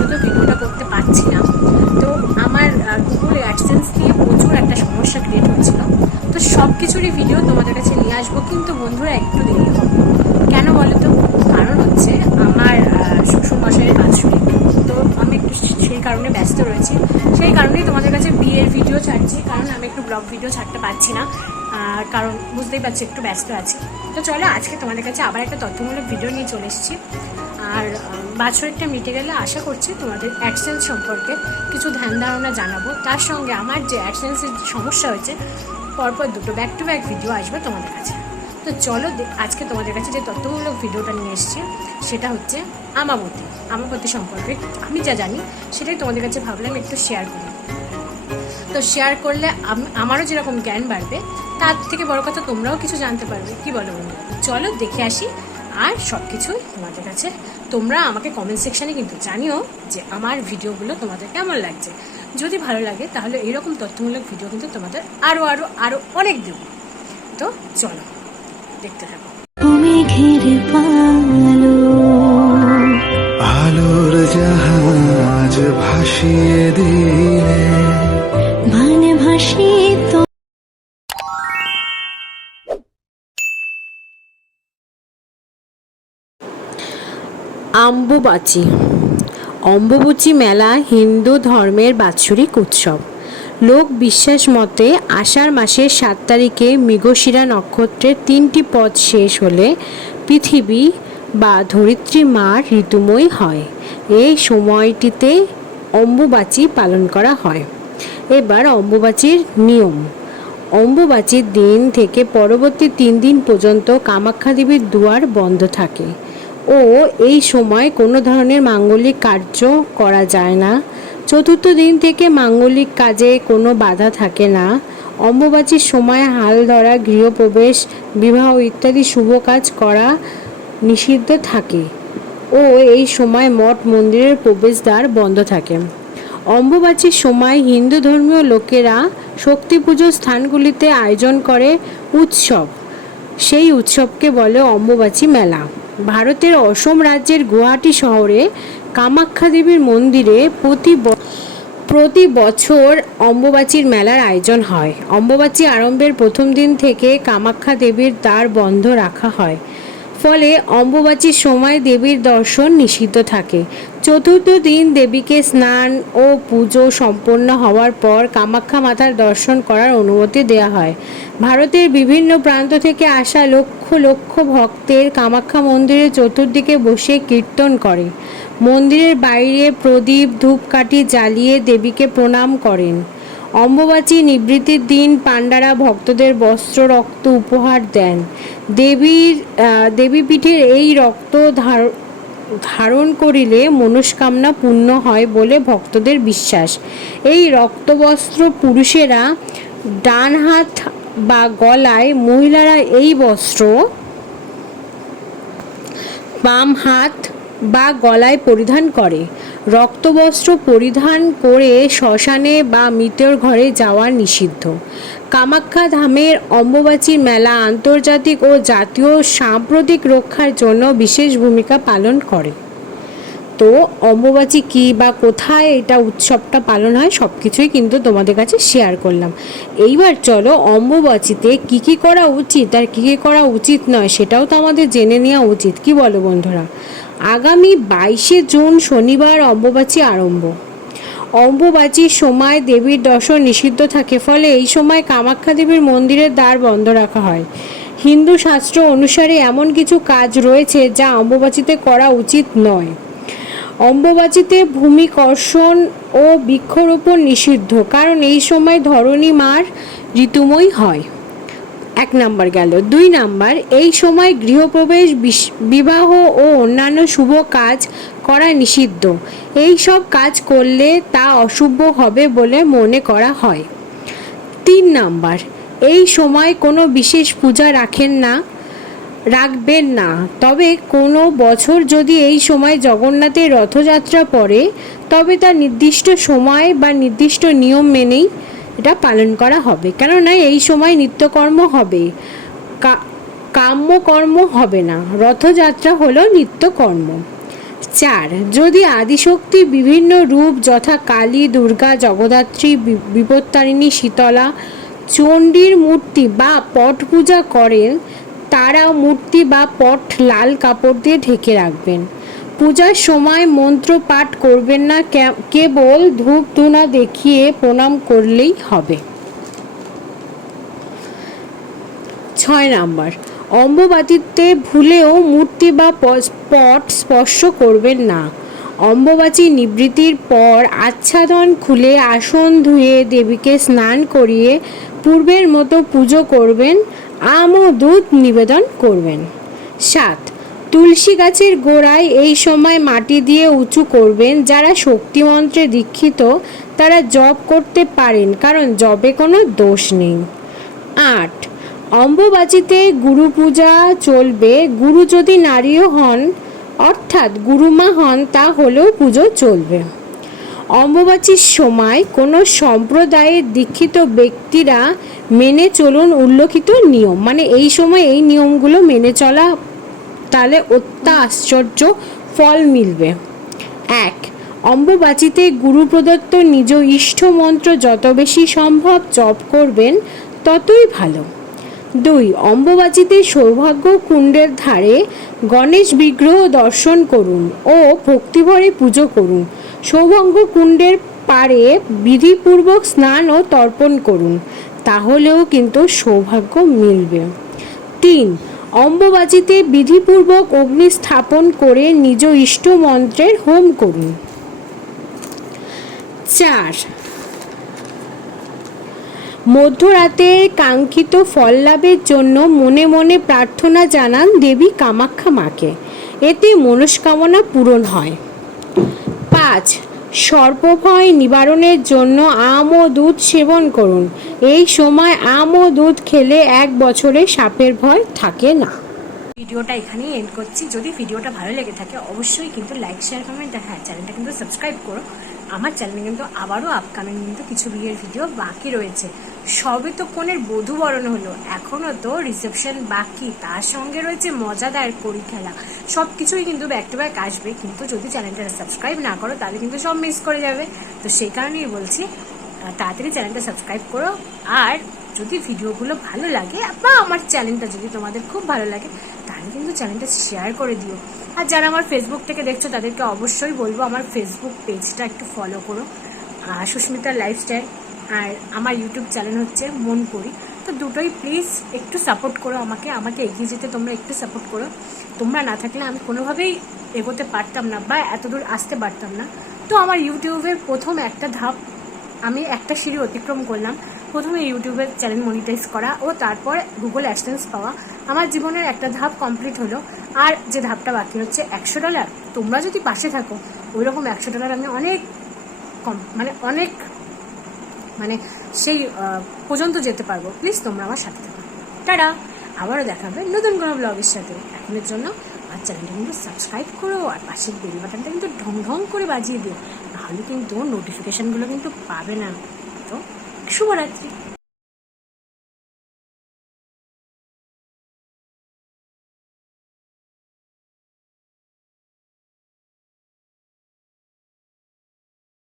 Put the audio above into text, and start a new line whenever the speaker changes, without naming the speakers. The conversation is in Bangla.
কারণবশত ভিডিওটা করতে পারছি না। তো আমার গুগল অ্যাডসেন্স দিয়ে প্রচুর একটা সমস্যা ক্রিয়েট হয়েছিল তো সব কিছুরই ভিডিও তোমাদের কাছে নিয়ে আসব, কিন্তু বন্ধুরা একটু দেরি হবে। কেন বলো তো? কারণ হচ্ছে আমার শ্বশুরমশাইয়ের বাছুরি তো আমি একটু সেই কারণে ব্যস্ত রয়েছি। সেই কারণেই তোমাদের কাছে বিয়ের ভিডিও ছাড়ছি, কারণ আমি একটু ব্লগ ভিডিও ছাড়তে পারছি না। কারণ বুঝতেই পারছি, একটু ব্যস্ত আছি। তো চলো আজকে তোমাদের কাছে আবার একটা তথ্যমূলক ভিডিও নিয়ে চলে এসেছি। আর বাছরটা মিটে গেলে আশা করছি তোমাদের অ্যাডসেন্স সম্পর্কে কিছু ধ্যান ধারণা জানাব। তার সঙ্গে আমার যে অ্যাডসেন্সের সমস্যা হয়েছে, পরপর দুটো ব্যাক টু ব্যাক ভিডিও আসবে তোমাদের কাছে। তো চলো আজকে তোমাদের কাছে যে তথ্যমূলক ভিডিওটা নিয়ে এসেছি, সেটা হচ্ছে আমাবতী। আমাবতী সম্পর্কে আমি যা জানি, সেটাই তোমাদের কাছে ভাবলাম একটু শেয়ার করি। তো শেয়ার করলে আমারও যেরকম জ্ঞান বাড়বে, তার থেকে বড় কথা তোমরাও কিছু জানতে পারবে। কি বলো চলো দেখে আসি আর সব কিছুই তোমাদের কাছে। তোমরা আমাকে কমেন্ট সেকশানে কিন্তু জানিও যে আমার ভিডিওগুলো তোমাদের কেমন লাগছে। যদি ভালো লাগে তাহলে এইরকম তথ্যমূলক ভিডিও কিন্তু তোমাদের আরও আরও আরও অনেক দেব। তো চলো, দেখতে থাকো। আম্বুবাচি। অম্বুবচী মেলা হিন্দু ধর্মের বাৎসরিক উৎসব। লোক বিশ্বাস মতে আষাঢ় মাসের সাত তারিখে মৃগশিরা নক্ষত্রের তিনটি পদ শেষ হলে পৃথিবী বা ধরিত্রী মার ঋতুময় হয়। এই সময়টিতে অম্বুবাচী পালন করা হয়। এবার অম্বুবাচীর নিয়ম। অম্বুবাচীর দিন থেকে পরবর্তী তিন দিন পর্যন্ত কামাখ্যা দেবীর দুয়ার বন্ধ থাকে। ও এই সময় কোনো ধরনের মাঙ্গলিক কার্য করা যায় না। চতুর্থ দিন থেকে মাঙ্গলিক কাজে কোনো বাধা থাকে না। অম্বুবাচীর সময় হাল ধরা, গৃহপ্রবেশ, বিবাহ ইত্যাদি শুভ কাজ করা নিষিদ্ধ থাকে ও এই সময় মঠ মন্দিরের প্রবেশদ্বার বন্ধ থাকে। অম্বুবাচীর সময় হিন্দু ধর্মীয় লোকেরা শক্তি পুজোর স্থানগুলিতে আয়োজন করে উৎসব। সেই উৎসবকে বলে অম্বুবাচী মেলা। ভারতের অসম রাজ্যের গুয়াহাটি শহরে কামাখ্যা দেবীর মন্দিরে প্রতি প্রতি বছর অম্বুবাচীর মেলার আয়োজন হয়। অম্বুবাচী আরম্ভের প্রথম দিন থেকে কামাখ্যা দেবীর দ্বার বন্ধ রাখা হয়। ফলে অম্বুবাচীর সময় দেবীর দর্শন নিষিদ্ধ থাকে। চতুর্থ দিন দেবীকে স্নান ও পুজো সম্পন্ন হওয়ার পর কামাখ্যা মাতার দর্শন করার অনুমতি দেওয়া হয়। ভারতের বিভিন্ন প্রান্ত থেকে আসা লক্ষ লক্ষ ভক্তের কামাখ্যা মন্দিরের চতুর্দিকে বসে কীর্তন করে। মন্দিরের বাইরে প্রদীপ, ধূপকাঠি জ্বালিয়ে দেবীকে প্রণাম করেন। অম্বুবাচী নিবৃত্তির দিন পাণ্ডারা ভক্তদের বস্ত্র রক্ত উপহার দেন। দেবীর দেবীপীঠের এই রক্ত ধার, ধারণ করিলে মনস্কামনা পূর্ণ হয় বলে ভক্তদের বিশ্বাস। এই রক্তবস্ত্র পুরুষেরা ডান হাত বা গলায়, মহিলারা এই বস্ত্র বাম হাত বা গলায় পরিধান করে। রক্তবস্ত্র পরিধান করে শ্মশানে বা মৃতের ঘরে যাওয়া নিষিদ্ধ। কামাখ্যা ধামের অম্বুবাচী মেলা আন্তর্জাতিক ও জাতীয় সাম্প্রতিক রক্ষার জন্য বিশেষ ভূমিকা পালন করে। তো, অম্বুবাচী কী বা কোথায় এটা উৎসবটা পালন হয় সব কিছুই কিন্তু তোমাদের কাছে শেয়ার করলাম। এইবার চলো অম্বুবাচীতে কী কী করা উচিত আর কী কী করা উচিত নয় সেটাও তো আমাদের জেনে নেওয়া উচিত। কি বলো বন্ধুরা? আগামী বাইশে জুন শনিবার অম্বুবাচী আরম্ভ। অম্বুবাচীর সময় দেবীর দর্শন নিষিদ্ধ থাকে, ফলে এই সময় কামাখ্যা দেবীর মন্দিরের দ্বার বন্ধ রাখা হয়। হিন্দু শাস্ত্র অনুসারে এমন কিছু কাজ রয়েছে যা অম্বুবাচীতে করা উচিত নয়। অম্বুবাচীতে ভূমিকর্ষণ ও বৃক্ষরোপণ নিষিদ্ধ, কারণ এই সময় ধরণী মার ঋতুময় হয়। এক নাম্বার গেল। দুই নাম্বার, এই সময় গৃহপ্রবেশ, বিশ- বিবাহ ও অন্যান্য শুভ কাজ করা নিষিদ্ধ। এই সব কাজ করলে তা অশুভ হবে বলে মনে করা হয়। তিন নাম্বার, এই সময় কোনো বিশেষ পূজা রাখেন না, রাখবেন না। তবে কোনো বছর যদি এই সময় জগন্নাথের রথযাত্রা পড়ে, তবে তা নির্দিষ্ট সময় বা নির্দিষ্ট নিয়ম মেনেই এটা পালন করা হবে। কেননা এই সময় নিত্যকর্ম হবে। কা- কাম্যকর্ম হবে না। রথযাত্রা হলো নিত্যকর্ম। চার, যদি আদিশক্তি বিভিন্ন রূপ যথা কালী, দুর্গা, জগদ্ধাত্রী বিপত্তারিণী, শীতলা, চণ্ডীর মূর্তি বা পট পূজা করেন তারাও মূর্তি বা পট লাল কাপড় দিয়ে ঢেকে রাখবেন। পূজার সময় মন্ত্র পাঠ করবেন না কেবল ধূপ ধুনা দেখিয়ে প্রণাম করলেই হবে। ছয় নাম্বার অম্ববাতিতে ভুলেও মূর্তি বা পট স্পর্শ করবেন না। অম্বুবাচী নিবৃত্তির পর আচ্ছাদন খুলে আসন ধুয়ে দেবীকে স্নান করিয়ে পূর্বের মতো পুজো করবেন আম ও দুধ নিবেদন করবেন। সাত তুলসী গাছের গোড়ায় এই সময় মাটি দিয়ে উঁচু করবেন। যারা শক্তিমন্ত্রে দীক্ষিত, তারা জপ করতে পারেন, কারণ জবে কোনো দোষ নেই। আট, অম্বুবাচিতে গুরু পূজা চলবে। গুরু যদি নারীও হন, অর্থাৎ গুরুমা হন তা হলেও পুজো চলবে। অম্বুবাচীর সময় কোনো সম্প্রদায়ের দীক্ষিত ব্যক্তিরা মেনে চলুন উল্লেখিত নিয়ম। মানে এই সময় এই নিয়মগুলো মেনে চলা তাহলে অত্যা আশ্চর্য ফল মিলবে। এক, অম্বুবাচিতে গুরু প্রদত্ত নিজ ইষ্ট মন্ত্র যত বেশি সম্ভব জপ করবেন, ততই ভালো। দুই, অম্বুবাচিতে সৌভাগ্য কুণ্ডের ধারে গণেশ বিগ্রহ দর্শন করুন ও ভক্তিভরে পুজো করুন। সৌভাগ্য কুণ্ডের পাড়ে বিধিপূর্বক স্নান ও তর্পণ করুন, তাহলেও কিন্তু সৌভাগ্য মিলবে। তিন অম্বুবাচিতে বিধিপূর্বক অগ্নি স্থাপন করে নিজ ইষ্ট মন্ত্রের হোম করুন। চার। মধ্যরাতে কাঙ্ক্ষিত ফল লাভের জন্য মনে মনে প্রার্থনা জানান দেবী কামাখ্যা মাকে। এতে মনস্কামনা পূরণ হয়। পাঁচ। সর্পভয় নিবারণের জন্য আম ও দুধ সেবন করুন। এই সময় আম ও দুধ খেলে এক বছরে সাপের ভয় থাকে না।
ভিডিওটা এখানেই এন্ড করছি। যদি ভিডিওটা ভালো লেগে থাকে, অবশ্যই কিন্তু লাইক শেয়ার কমেন্ট দেখা। চ্যানেলটা কিন্তু সাবস্ক্রাইব করো। আমার চ্যানেলে কিন্তু আবারও আপকামিং কিন্তু কিছু বিয়ের ভিডিও বাকি রয়েছে। সবে তো কোনের বধূ বরণ হলো এখনও তো রিসেপশন বাকি। তার সঙ্গে রয়েছে মজাদার করি খেলা। সব কিছুই কিন্তু ব্যাক টু ব্যাক আসবে, কিন্তু যদি চ্যানেলটা সাবস্ক্রাইব না করো, তাহলে কিন্তু সব মিস করে যাবে। তো সেই কারণেই বলছি তাড়াতাড়ি চ্যানেলটা সাবস্ক্রাইব করো। আর যদি ভিডিওগুলো ভালো লাগে, বা আমার চ্যানেলটা যদি তোমাদের খুব ভালো লাগে তাহলে কিন্তু চ্যানেলটা শেয়ার করে দিও। আর যারা আমার ফেসবুক থেকে দেখছ তাদেরকে অবশ্যই বলব আমার ফেসবুক পেজটা একটু ফলো করো। আহ, সুস্মিতার লাইফস্টাইল আর আমার ইউটিউব চ্যানেল হচ্ছে মন করি তো দুটোই প্লিজ একটু সাপোর্ট করো আমাকে আমাকে এগিয়ে যেতে তোমরা একটু সাপোর্ট করো। তোমরা না থাকলে আমি কোনোভাবেই এগোতে পারতাম না বা এতদূর আসতে পারতাম না। তো আমার ইউটিউবের প্রথম একটা ধাপ আমি একটা সিঁড়ি অতিক্রম করলাম। প্রথমে ইউটিউবের চ্যানেল মনিটাইজ করা ও তারপর গুগল অ্যাডসেন্স পাওয়া। আমার জীবনের একটা ধাপ কমপ্লিট হলো, আর যে ধাপটা বাকি হচ্ছে একশো ডলার তোমরা যদি পাশে থাকো ওই রকম একশো ডলার আমি অনেক কম মানে অনেক মানে সেই পর্যন্ত যেতে পারব। প্লিজ তোমরা আমার সাথে থাকো। টাটা! আবারও দেখাবে নতুন কোনো ব্লগের সাথে। এখনের জন্য আর চ্যানেলটা কিন্তু সাবস্ক্রাইব করো, আর পাশের বেল বাটনটা কিন্তু ঢং ঢং করে বাজিয়ে দিও। নাহলে কিন্তু নোটিফিকেশানগুলো কিন্তু পাবে না। তো, শুভরাত্রি।